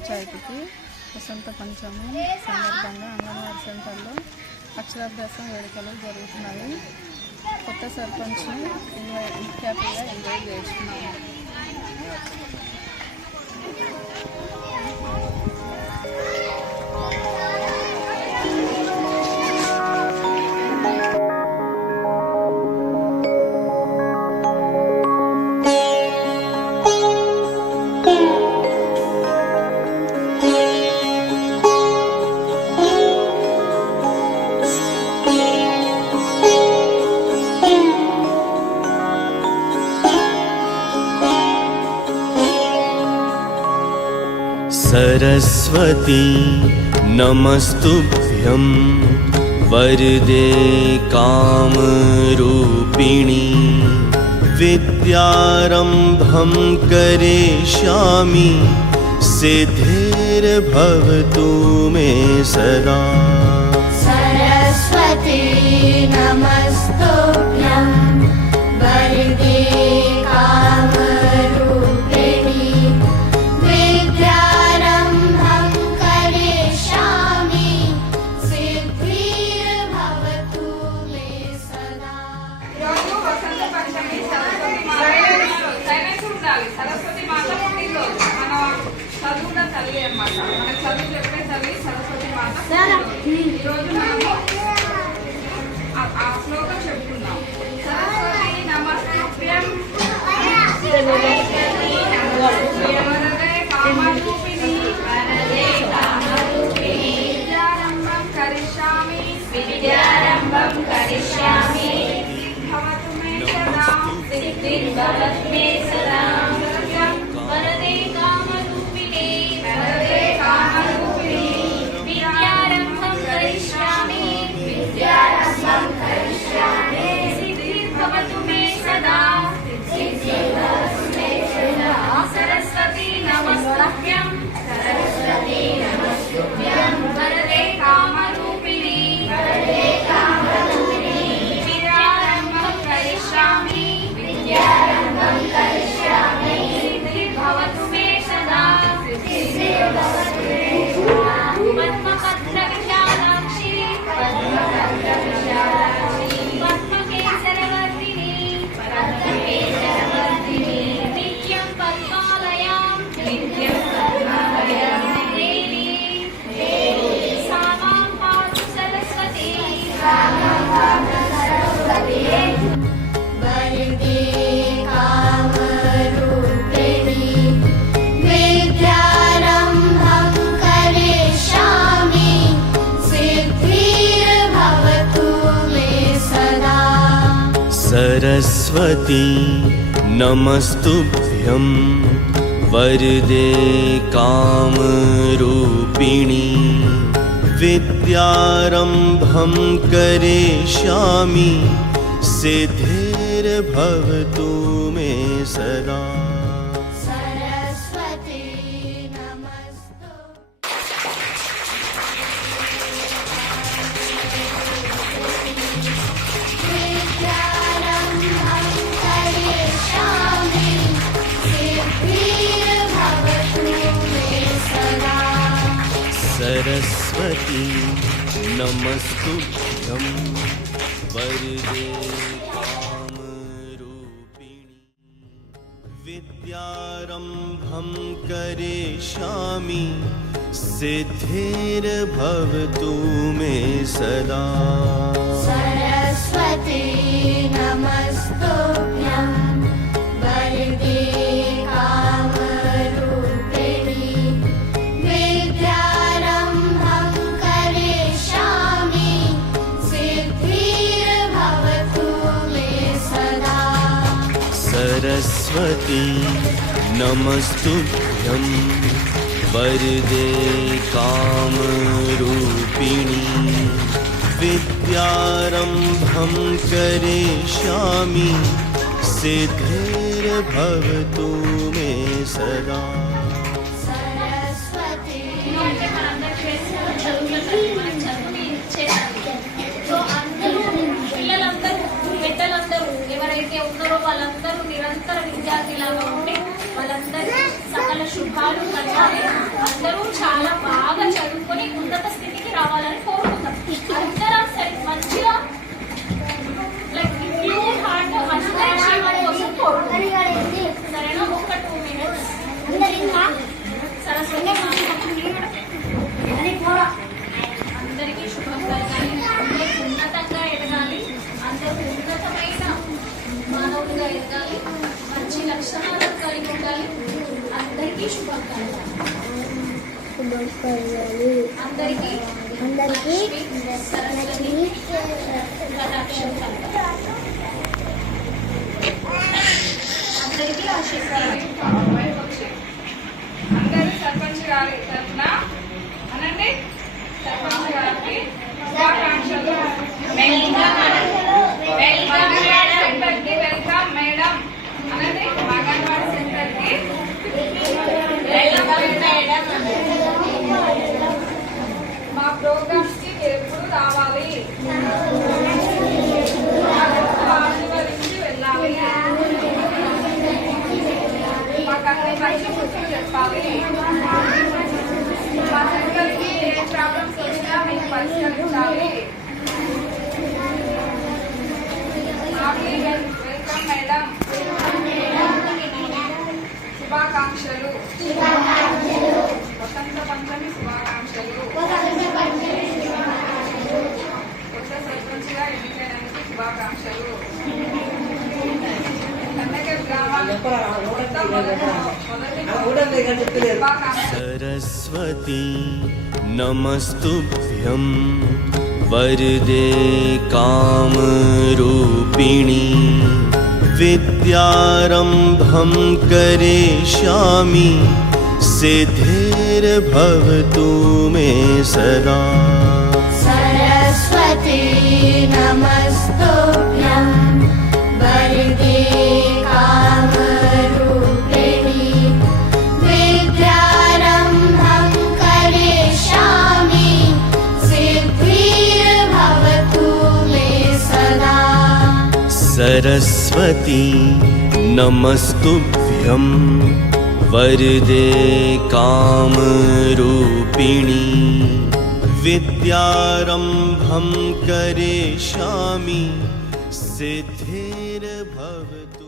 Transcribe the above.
పంచాయతీకి వసంత పంచమి సందర్భంగా అంగన్వాడీ సెంటర్లో అక్షరాభ్యాసం వేడుకలు జరుగుతున్నాయి. కొత్త సర్పంచ్ని హ్యాపీగా ఎంజాయ్ చేస్తున్నాము. सरस्वती नमस्तुभ्यं वरदे कामरूपिणी विद्यारम्भं करिष्यामि सिद्धिर्भवतु मे सदा। सरस्वती नमस्तुभ्यं वरदे कामरूपिणी विद्यारम्भं करिष्यामि सिद्धिर्भवतु मे सदा। ఈరోజు వసంత పంచమి సరస్వతి మాత పుట్టినరోజు. మన చదువుల తల్లి అన్నమాట. మన చదువులు ఎప్పుడే తల్లి సరస్వతి మాత. ఈరోజు మనము ఆ శ్లోకం చెప్పుకుందాం. సరస్వతి నమస్తుభ్యం వరదే కామరూపిణి విద్యారంభం కరిష్యామి భవతు మే సదా సిద్ధిర్భవతు మే సదా. वरदे कामरूपिणे विद्यारम्भं करिष्यामि सिद्धिर्भवतु मे सदा। सरस्वती नमस्तुभ्यं वरदे कामरूपिणी विद्यारम्भं करिष्यामि सिद्धिर्भवतु मे सदा। पद्मपत्रविशालाक्षी पद्मकेसरवर्धिनी नित्यं पद्मालयां देवी सा मां पातु सरस्वती। वरदे कामरूपिणी विद्यारम्भं करिष्यामि सिद्धिर्भवतु मे सदा। सरस्वती नमस्तुभ्यं वरदे कामरूपिणी विद्यारम्भं करिष्यामि सिद्धिर्भवतु मे सदा। सरस्वती नमस्तु विद्यारम्भं करिष्यामि सिद्धिर्भवतु मे सदा। सरस्वती नमस्तुभ्यं वरदे कामरूपिणी विद्यारम्भं करिष्यामि सिद्धिर्भवतु मे सदा। सरस्वती नमस्तुभ्यं वरदे कामरूपिणी विद्यारम्भं करिष्यामि सिद्धिर्भवतु मे सदा। सरस्वती नमस्तुभ्यं वरदे कामरूपिणी विद्यारम्भं करिष्यामि सिद्धिर्भवतु मे सदा। सरस्वती ఎవరైతే ఉన్నారో వాళ్ళందరూ నిరంతర విద్యార్థిలాగా ఉండి వాళ్ళందరూ సకల శుభాలు కలగాలి. అందరూ చాలా బాగా చదువుకొని ఉన్నత స్థితికి రావాలని కోరుకుందాం. అందరం సరే మంచిగా లైక్ ప్యూర్ హార్ట్ మంచిగా జీవనం కోసం కోరుకుందాం. సరేనా? ఒక 2 minutes సరస్వతి అందరికీ శుభం కలగాలి, అందరూ ఉన్నతంగా ఎదగాలి, అందరూ ఉన్నతమైన మానవులుగా ఎదగాలి, మంచి లక్షణాలను కలిగి ఉండాలి. అందరికీ శుభం కలగాలి. అందరికీ సరస్వతి కటాక్షం కలగాలి. అందరికీ ఆ శక్తి అందరూ సర్పంచ్ గారి తరఫున అనండి. సర్పంచ్ గారికి శుభాకాంక్షలు. సెంటర్కి వెల్కమ్ మేడం అనండి. అంగన్వాడీ సెంటర్కి మా ప్రోగ్రామ్స్ కి మీరు ఎప్పుడు రావాలి, ఆశీర్వదించి వెళ్ళాలి, మాకు అన్ని మంచి బుద్ధులు చెప్పాలి. మా సెంటర్కి ఏ ప్రాబ్లమ్స్ వచ్చినా మీకు పరిష్కరించాలి. Welcome madam. శుభాకాంక్షలు. వసంత పంచమి శుభాకాంక్షలు. కొత్త సర్పంచ్గా ఎన్నికైనందుకు శుభాకాంక్షలు. కన్నగర్ గ్రామానికి మొదటి सरस्वती नमस्तुभ्यं वरदे कामरूपिणी विद्यारम्भं करिष्यामि सिद्धिर्भवतु मे सदा सरस्वती नमस्तुभ्यं वरदे कामरूपिणी विद्यारम्भं करिष्यामि सिद्धिर्भवतु मे सदा सरस्वती नमस्तुभ्यं वरदे कामरूपिणी विद्यारम्भं करिष्यामि सिद्धिर्भवतु